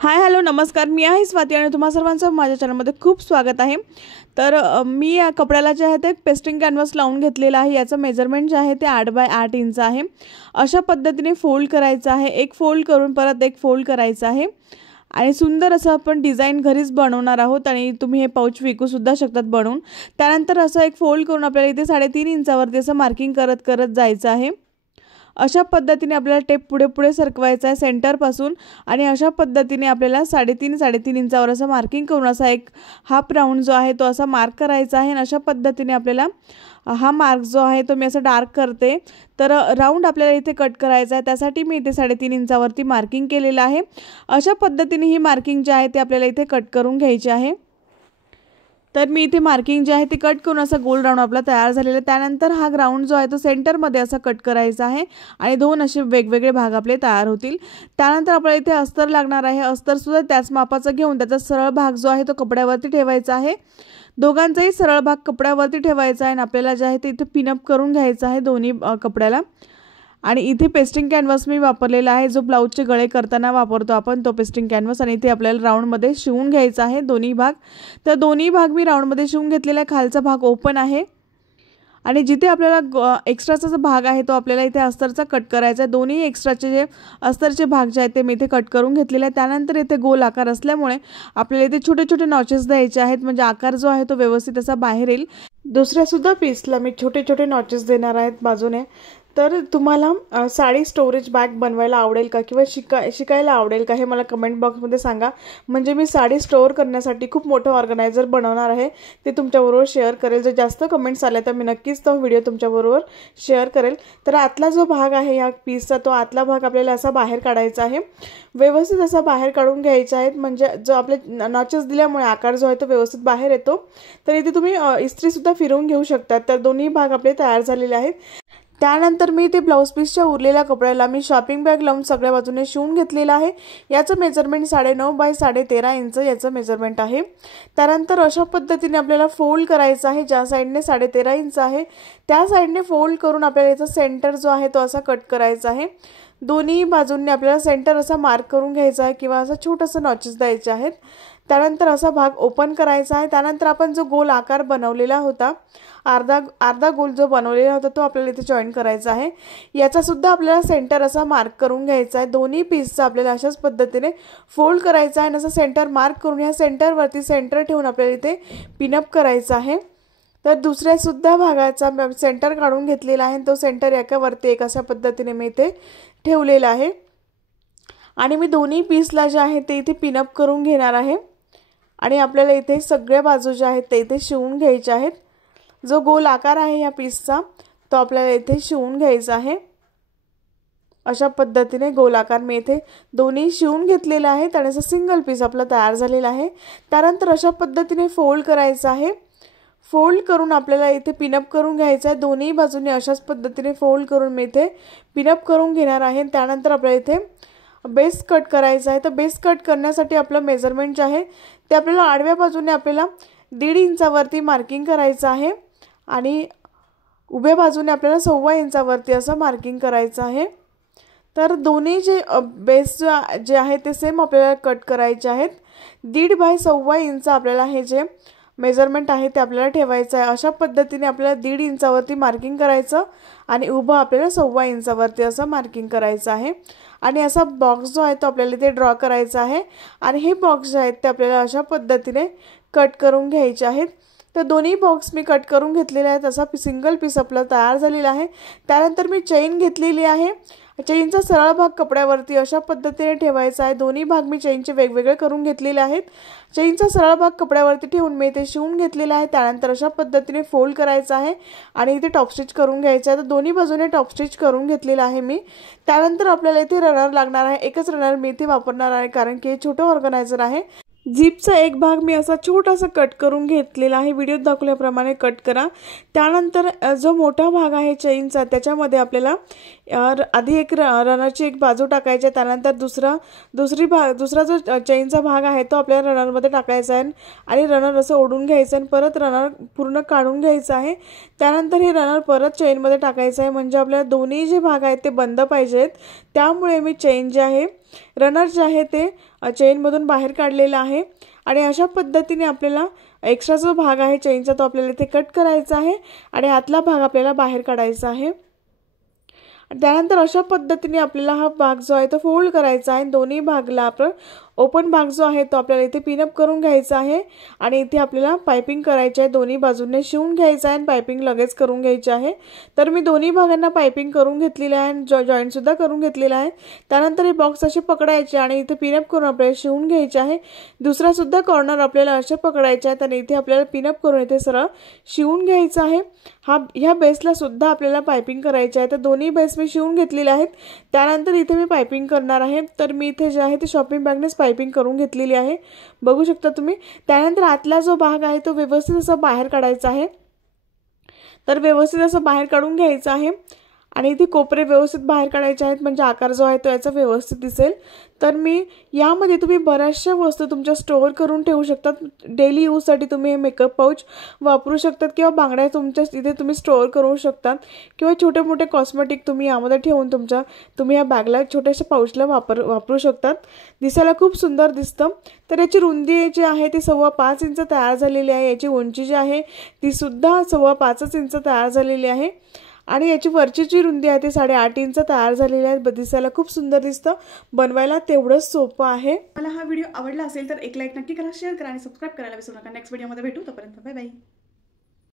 Hi hello नमस्कार, मी आहे स्वाती आणि तुम्हा सर्वांचं माझ्या चॅनलमध्ये खूप स्वागत आहे। तर मी या कपड्याला जे आहे ते पेस्टिंग कॅनव्हास लावून घेतलेला आहे। याचं मेजरमेंट जे आहे ते 8 बाय 8 इंच आहे। अशा पद्धतीने फोल्ड करायचं आहे, एक फोल्ड करून परत एक फोल्ड करायचं आहे आणि सुंदर असं आपण डिझाइन घरीच बनवणार आहोत आणि तुम्ही हे पाउच विकू सुद्धा शकतात बनवून। त्यानंतर असं एक फोल्ड करून आपल्याला इथे 3.5 इंचावरती असं मार्किंग करत करत जायचं आहे। अशा पद्धतीने आपल्याला टेप पुढे पुढे सरकवायचा आहे सेंटर पासून आणि अशा पद्धतीने आपल्याला 3.5 इंचावर असं मार्किंग करून असा एक हाफ राउंड जो आहे तो असा मार्क करायचा आहे आणि अशा पद्धतीने आपल्याला हा मार्क जो आहे तो मी असं डार्क करते। तर राउंड आपल्याला इथे कट करायचा आहे, त्यासाठी मी इथे 3.5 इंचावरती मार्किंग केलेलं आहे। अशा पद्धतीने ही मार्किंग जे आहे ते आपल्याला इथे कट करून घ्यायची आहे। तर मी इथे मार्किंग जे आहे ते कट करून असा गोल राउंड आपला तयार झालेला आहे। त्यानंतर हा ग्राउंड जो आहे तो सेंटर मध्ये असा कट करायचा आहे आणि दोन असे वेगवेगळे भाग आपले तयार होतील। त्यानंतर आपल्याला इथे अस्तर लागणार आहे, अस्तर सुद्धा त्याच मापाचा घेऊन त्याचा सरळ भाग जो आहे तो कपड्यावरती ठेवायचा आहे। दोघांचाही सरळ भाग कपड्यावरती ठेवायचा आहे आणि आपल्याला जे आहे ते इथे पिनअप करून घ्यायचं आहे दोन्ही कपड्याला। आणि इथे पेस्टिंग कॅनव्हास मी वापरलेला आहे, जो ब्लाउजचे गळे करताना वापरतो आपण तो पेस्टिंग कॅनव्हास। आणि इथे आपल्याला राउंड मध्ये शिवून घ्यायचा आहे दोन्ही भाग। तर दोन्ही भाग मी राउंड मध्ये शिवून घेतलेला आहे, खालचा भाग ओपन आहे आणि जिथे आपल्याला एक्स्ट्राचा जो भाग आहे तो आपल्याला इथे अस्तरचा कट करायचा आहे। दोन्ही एक्स्ट्राचे जे अस्तरचे भाग जे आहेत ते मी इथे कट करून घेतलेले आहे। त्यानंतर इथे गोल आकार असल्यामुळे आपल्याला इथे छोटे छोटे नॉचेस द्यायचे आहेत, म्हणजे आकार जो आहे तो व्यवस्थित असा बाहेर येईल। दुसऱ्या सुद्धा पीसला मी छोटे छोटे नॉचेस देणार आहेत बाजूने। तर तुम्हाला साडी स्टोरेज बॅग बनवायला आवडेल का किंवा शिकायला आवडेल का हे मला कमेंट बॉक्समध्ये सांगा, म्हणजे मी साडी स्टोअर करण्यासाठी खूप मोठं ऑर्गनायझर बनवणार आहे, ते तुमच्याबरोबर शेअर करेल। जर जास्त कमेंट्स आले तर मी नक्कीच तो व्हिडिओ तुमच्याबरोबर शेअर करेल। तर आतला जो भाग आहे या पीसचा तो आतला भाग आपल्याला असा बाहेर काढायचा आहे, व्यवस्थित असा बाहेर काढून घ्यायचा आहे, म्हणजे जो आपले नॉचेस दिल्यामुळे आकार जो आहे तो व्यवस्थित बाहेर येतो। तर इथे तुम्ही इस्त्री सुद्धा फिरवून घेऊ शकता। तर दोन्ही भाग आपले तयार झालेले आहेत। त्यानंतर मी इथे ब्लाउज पीसच्या उरलेल्या कपड्याला मी शॉपिंग बॅग लावून सगळ्या बाजूने शिवून घेतलेला आहे। याचं मेजरमेंट 9.5 बाय 13.5 इंच याचं मेजरमेंट आहे। त्यानंतर अशा पद्धतीने आपल्याला फोल्ड करायचं आहे, ज्या साईडने 13.5 इंच आहे त्या साईडने फोल्ड करून आपल्याला याचा सेंटर जो आहे तो असा कट करायचा आहे। दोन्ही बाजूंनी आपल्याला सेंटर असा मार्क करून घ्यायचा आहे किंवा असं छोटंसं नॉचेस द्यायचे आहेत। त्यानंतर असा भाग ओपन करायचा आहे। त्यानंतर आपण जो गोल आकार बनवलेला होता, अर्धा गोल जो बनवलेला होता तो आपल्याला इथे जॉईन करायचा आहे। याचा सुद्धा आपल्याला सेंटर असा मार्क करून घ्यायचा आहे। दोन्ही पीसचा आपल्याला अशाच पद्धतीने फोल्ड करायचा आहे आणि असं सेंटर मार्क करून या सेंटरवरती सेंटर ठेवून आपल्याला इथे पिनअप करायचा आहे। तर दुसऱ्या सुद्धा भागाचा सेंटर काढून घेतलेला आहे, तो सेंटर एकावरती एक अशा पद्धतीने मी इथे ठेवलेला आहे आणि मी दोन्ही पीसला जे आहे ते इथे पिनअप करून घेणार आहे आणि आपल्याला इथे सगळ्या बाजू ज्या आहेत ते इथे शिवून घ्यायच्या आहेत। जो गोल आकार आहे या पीसचा तो आपल्याला इथे शिवून घ्यायचा आहे। अशा पद्धतीने गोल आकार मी इथे दोन्ही शिवून घेतलेला आहे आणि असं सिंगल पीस आपला तयार झालेला आहे। त्यानंतर अशा पद्धतीने फोल्ड करायचं आहे। फोल्ड करून आपल्याला इथे पिनअप करून घ्यायचं आहे। दोन्ही बाजूने अशाच पद्धतीने फोल्ड करून मी इथे पिनअप करून घेणार आहे। त्यानंतर आपल्याला इथे बेस कट करायचा आहे। तर बेस कट करण्यासाठी आपलं मेजरमेंट जे आहे ते आपल्याला आडव्या बाजूने आपल्याला 1.5 इंचावरती मार्किंग करायचं आहे आणि उभ्या बाजूने आपल्याला 1.25 इंचावरती असं मार्किंग करायचं आहे। तर दोन्ही जे बेस जे आहे ते सेम आपल्याला कट करायचे आहेत। 1.5 बाय 1.25 इंच आपल्याला हे जे मेजरमेंट आहे ते आपल्याला ठेवायचं आहे। अशा पद्धतीने आपल्याला 1.5 इंचावरती मार्किंग करायचं आणि उभं आपल्याला 1.25 इंचावरती असं मार्किंग करायचं आहे आणि असा बॉक्स जो आहे तो आपल्याला इथे ड्रॉ करायचा आहे आणि हे बॉक्स जे आहेत ते आपल्याला अशा पद्धतीने कट करून घ्यायचे आहेत। तर दोन्ही बॉक्स मी कट करून घेतलेले आहेत। असा सिंगल पीस आपला तयार झालेला आहे। त्यानंतर मी चेन घेतलेली आहे, चेनचा सरळ भाग कपड्यावरती अशा पद्धतीने ठेवायचा आहे। दोन्ही भाग मी चेनचे वेगवेगळे करून घेतलेले आहेत। चेनचा सरळ भाग कपड्यावरती ठेवून मी इथे शिवून घेतलेला आहे। त्यानंतर अशा पद्धतीने फोल्ड करायचा आहे आणि इथे टॉप स्टिच करून घ्यायचं आहे। तर दोन्ही बाजूने टॉप स्टिच करून घेतलेला आहे मी। त्यानंतर आपल्याला इथे रनर लागणार आहे, एकच रनर मी इथे वापरणार आहे कारण की हे छोटं ऑर्गनायझर आहे। झिपचा एक भाग मी असा छोटासा कट करून घेतलेला आहे, व्हिडिओत दाखवल्याप्रमाणे कट करा। त्यानंतर जो मोठा भाग आहे चेनचा त्याच्यामध्ये आपल्याला आधी एक रनरची एक बाजू टाकायची आहे, त्यानंतर दुसरा जो चेनचा भाग आहे तो आपल्या रनरमध्ये टाकायचा आहे आणि रनर असं ओढून घ्यायचं आणि परत रनर पूर्ण काढून घ्यायचं आहे. त्यानंतर हे रनर परत चेनमध्ये टाकायचं आहे, म्हणजे आपल्याला दोन्ही जे भाग आहेत ते बंद पाहिजेत. त्यामुळे मी चेन जे आहे रनर जे आहे ते चेनमधून बाहेर काढलेलं आहे. आणि अशा पद्धतीने आपल्याला एक्स्ट्रा जो भाग आहे चेनचा तो आपल्याला इथे कट करायचा आहे आणि आतला भाग आपल्याला बाहेर काढायचा आहे. त्यानंतर अशा पद्धतीने आपल्याला हा भाग जो आहे तो फोल्ड करायचा आहे. दोन्ही भागला आपण ओपन भाग जो आहे तो आपल्याला इथे पिनअप करून घ्यायचा आहे आणि इथे आपल्याला पाइपिंग करायची आहे. दोन्ही बाजूने शिवून घ्यायचं आहे आणि पाइपिंग लगेच करून घ्यायची आहे. तर मी दोन्ही भागांना पाइपिंग करून घेतलेली आहे आणि जॉईंट सुद्धा करून घेतलेला आहे. त्यानंतर हे बॉक्स असे पकडायचे आणि इथे पिनअप करून आपल्याला शिवून घ्यायचे आहे. दुसरा सुद्धा कॉर्नर आपल्याला असे पकडायचे आहेत आणि इथे आपल्याला पिनअप करून इथे सरळ शिवून घ्यायचं आहे. ह्या बेसला सुद्धा आपल्याला पाइपिंग करायची आहे. तर दोन्ही बेस मी शिवून घेतलेले आहेत. त्यानंतर इथे मी पाइपिंग करणार आहे. तर मी इथे जे आहे ते शॉपिंग बॅगनेच पाइपिंग करून घेतलेली आहे, बघू शकता तुम्ही. त्यानंतर आतला जो भाग आहे तो व्यवस्थित असा बाहेर काढायचा आहे. तर व्यवस्थित असं बाहेर काढून घ्यायचं आहे आणि इथे कोपरे व्यवस्थित बाहेर काढायचे आहेत, म्हणजे आकार जो आहे तो याचा व्यवस्थित दिसेल. तर मी यामध्ये तुम्ही बऱ्याचशा वस्तू तुमच्या स्टोअर करून ठेवू शकतात. डेली यूजसाठी तुम्ही हे मेकअप पाऊच वापरू शकतात किंवा बांगड्या तुमच्या इथे तुम्ही स्टोअर करू शकतात किंवा छोटे मोठे कॉस्मेटिक तुम्ही यामध्ये ठेवून तुम्ही या बॅगला छोट्याशा पाऊचला वापरू शकतात. दिसायला खूप सुंदर दिसतं. तर याची रुंदी जी आहे ती 5.25 इंच तयार झालेली आहे. याची उंची जी आहे ती सुद्धा 5.25 इंच तयार झालेली आहे आणि याची वरची जी रुंदी आहे ती 8.5 इंच तयार झालेली आहे. दिसायला खूप सुंदर दिसतं, बनवायला तेवढंच सोपं आहे. मला हा व्हिडिओ आवडला असेल तर एक लाईक नक्की करा, शेअर करा आणि सबस्क्राईब करायला विसरू नका. नेक्स्ट व्हिडिओमध्ये भेटू, तोपर्यंत बाय बाय.